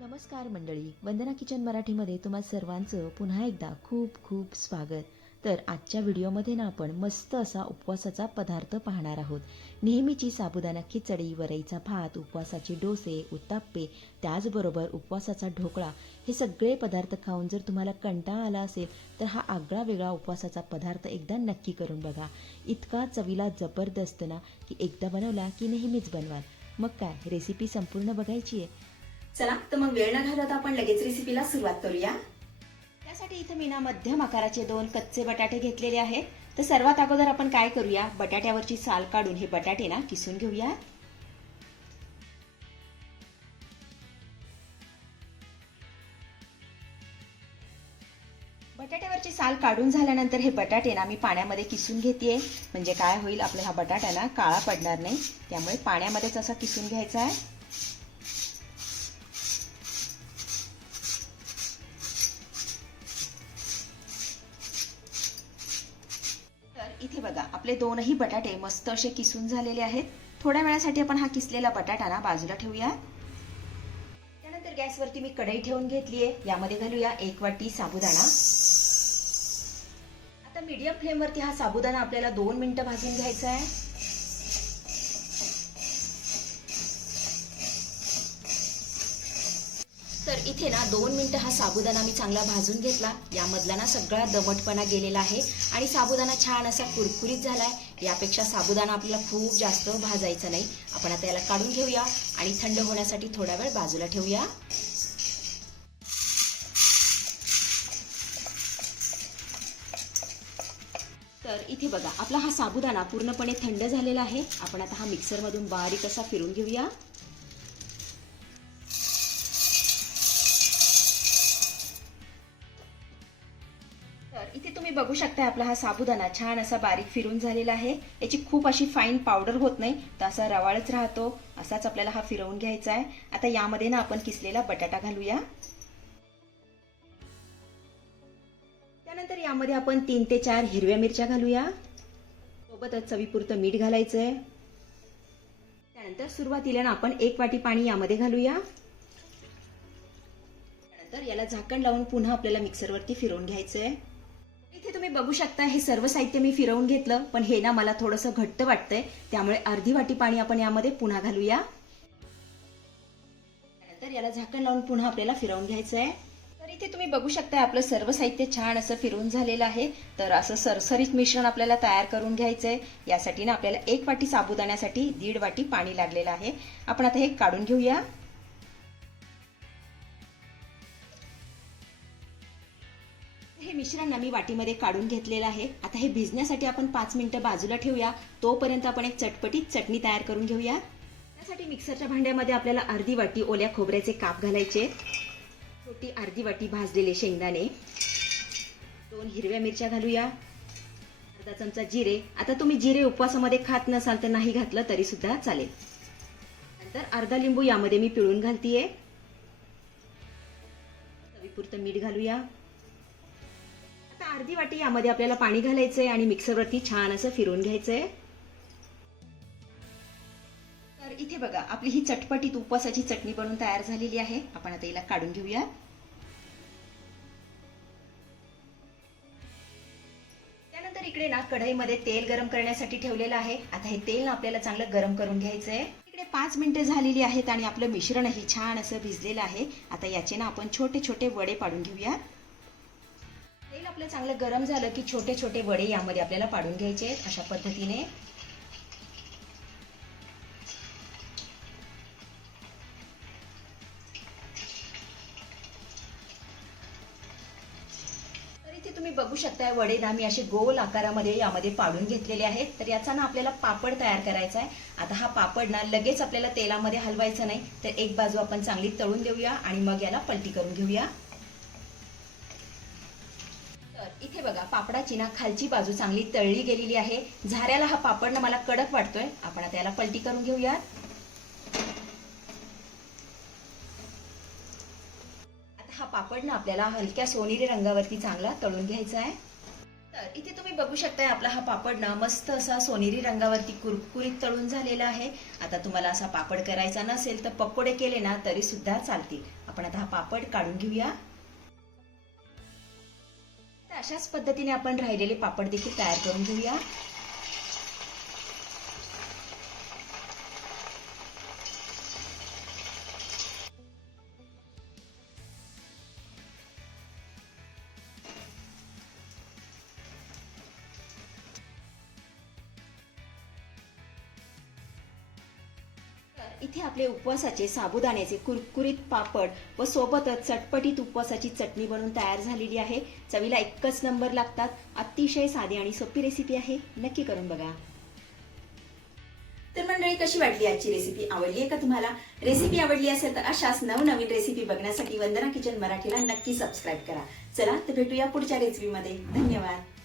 नमस्कार मंडळी, वंदना किचन मराठीमध्ये तुम्हा सर्वांचं पुन्हा एकदा खूप खूप स्वागत. तर आजच्या व्हिडिओमध्ये ना आपण मस्त असा उपवासाचा पदार्थ पाहणार आहोत. नेहमीची साबुदाणा खिचडी, वरईचा भात, उपवासाचे डोसे, उत्ताप्पे, त्याचबरोबर उपवासाचा ढोकळा हे सगळे पदार्थ खाऊन जर तुम्हाला कंटाळा आला असेल तर हा आगळा वेगळा उपवासाचा पदार्थ एकदा नक्की करून बघा. इतका चवीला जबरदस्त ना की एकदा बनवला की नेहमीच बनवाल. मग काय, रेसिपी संपूर्ण बघायची आहे. चला तर मग वेळ न घालवता आपण लगेच रेसिपीला सुरुवात करूया. त्यासाठी इथं मी ना मध्यम आकाराचे 2 कच्चे बटाटे घेतलेले आहेत. तर सर्वात अगोदर आपण काय करूया, बटाट्यावरची साल काढून हे बटाटे ना किसून घेऊया. बटाट्यावरची साल काढून झाल्यानंतर हे बटाटे ना मी पाण्यामध्ये किसून घेतेय. म्हणजे काय होईल, आपला हा बटाटा ना काळा पडणार नाही. त्यामुळे पाण्यामध्येच असा किसून घ्यायचा आहे. इथे बघा, आपले दोनही बटाटे मस्त असे किसून झालेले आहेत. थोड्या वेळासाठी आपण हा किसलेला बटाटा ना बाजूला ठेवूया. त्यानंतर गॅसवरती मी कढई ठेवून घेतलीये. यामध्ये घालूया 1 वाटी साबुदाणा. आता मीडियम फ्लेमवरती हा साबुदाणा आपल्याला 2 मिनिटं भाजून घ्यायचा आहे. तर इथे ना 2 मिनिटं हा साबुदाणा मी चांगला भाजून घेतला. यामधला ना सगळा दमटपणा गेलेला आहे आणि साबुदाणा छान असा कुरकुरीत झालाय. यापेक्षा साबुदाणा आपल्याला खूप जास्त भाजायचा नाही. आपण आता याला काढून घेऊया आणि थंड होण्यासाठी थोडा वेळ बाजूला ठेवूया. तर इथे बघा, आपला हा साबुदाणा पूर्णपणे थंड झालेला आहे. आपण आता हा मिक्सरमधून बारीक असा फिरून घेऊया. तर इथे तुम्ही बघू शकता, आपला हा साबुदाणा छान असा बारीक फिरून झालेला आहे. याची खूप अशी फाईन पावडर होत नाही, तर असा रवाळच राहतो. असाच आपल्याला हा फिरवून घ्यायचा आहे. आता यामध्ये ना आपण किसलेला बटाटा घालूया. त्यानंतर यामध्ये आपण 3 ते 4 हिरव्या मिरच्या घालूया. सोबतच चवीपुरतं मीठ घालायचंय. त्यानंतर सुरुवातीला ना आपण 1 वाटी पाणी यामध्ये घालूया. त्यानंतर याला झाकण लावून पुन्हा आपल्याला मिक्सरवरती फिरवून घ्यायचंय. इथे तुम्ही बघू शकता, हे सर्व साहित्य मी फिरवून घेतलं, पण हे ना मला थोडंसं घट्ट वाटतंय. त्यामुळे अर्धी वाटी पाणी आपण यामध्ये पुन्हा घालूया. त्यानंतर याला झाकण लावून पुन्हा आपल्याला फिरवून घ्यायचंय. तर इथे तुम्ही बघू शकता, आपलं सर्व साहित्य छान असं फिरून झालेलं आहे. तर असं सरसरीत मिश्रण आपल्याला तयार करून घ्यायचंय. यासाठी ना आपल्याला 1 वाटी साबुदाण्यासाठी 1.5 वाटी पाणी लागलेलं आहे. आपण आता हे काढून घेऊया. हे मिश्रण ना मी वाटीमध्ये काढून घेतलेलं आहे. आता हे भिजण्यासाठी आपण 5 मिनिटं बाजूला ठेवूया. तोपर्यंत आपण एक चटपटीत चटणी तयार करून घेऊया. त्यासाठी मिक्सरच्या भांड्यामध्ये आपल्याला अर्धी वाटी ओल्या खोबऱ्याचे काप घालायचे, छोटी अर्धी वाटी भाजलेले शेंगदाणे, 2 हिरव्या मिरच्या घालूया, अर्धा चमचा जिरे. आता तुम्ही जिरे उपवासामध्ये खात नसाल तर नाही घातलं तरी सुद्धा चालेल. नंतर अर्धा लिंबू यामध्ये मी पिळून घालतीये. चवीपुरतं मीठ घालूया. अर्धी वाटी यामध्ये आपल्याला पाणी घालायचंय आणि मिक्सरवरती छान असं फिरवून घ्यायचंय. तर इथे बघा, आपली ही चटपटीत उपवासाची चटणी बनवून तयार झालेली आहे. आपण आता हिला काढून घेऊया. त्यानंतर इकडे ना कढईमध्ये तेल गरम करण्यासाठी ठेवलेलं आहे. आता हे तेल ना आपल्याला चांगलं गरम करून घ्यायचंय. इकडे 5 मिनिटं झालेली आहेत आणि आपलं मिश्रणही छान असं भिजलेलं आहे. आता याचे ना आपण छोटे छोटे वडे पाडून घेऊया. तेल आपलं चांगलं गरम झालं की छोटे छोटे वडे यामध्ये आपल्याला पाडून घ्यायचे आहेत, अशा पद्धतीने. तर इथे तुम्ही बघू शकता, वडे ना मी असे गोल आकारामध्ये यामध्ये पाडून घेतलेले आहेत. तर याचा ना आपल्याला पापड तयार करायचा आहे. आता हा पापड ना लगेच आपल्याला तेलामध्ये हलवायचा नाही, तर एक बाजू आपण चांगली तळून देऊया आणि मग याला पलटी करून घेऊया. इथे बघा, पापडाची ना खालची बाजू चांगली तळली गेलेली आहे. झाऱ्याला हा पापड ना मला कडक वाटतोय. आपण आता याला पलटी करून घेऊया. आता हा पापड ना आपल्याला हलक्या सोनेरी रंगावरती चांगला तळून घ्यायचा आहे. तर इथे तुम्ही बघू शकताय आपला हा पापड ना मस्त असा सोनेरी रंगावरती कुरकुरीत तळून झालेला आहे. आता तुम्हाला असा पापड करायचा नसेल तर पकोडे केले ना तरी सुद्धा चालतील. आपण आता हा पापड काढून घेऊया. तर अशाच पद्धतीने आपण राहिलेले पापड देखील तयार करून घेऊया. इथे आपले उपवासाचे साबुदाण्याचे कुरकुरीत पापड व सोबतच चटपटीत उपवासाची चटणी बनवून तयार झालेली आहे. चवीला एकच नंबर लागतात. अतिशय साधी आणि सोपी रेसिपी आहे. नक्की करून बघा. तर मंडळी, कशी वाटली आजची रेसिपी? आवडली आहे का तुम्हाला? रेसिपी आवडली असेल तर अशाच नवनवीन रेसिपी बघण्यासाठी वंदना किचन मराठीला नक्की सबस्क्राईब करा. चला तर भेटूया पुढच्या रेसिपीमध्ये. धन्यवाद.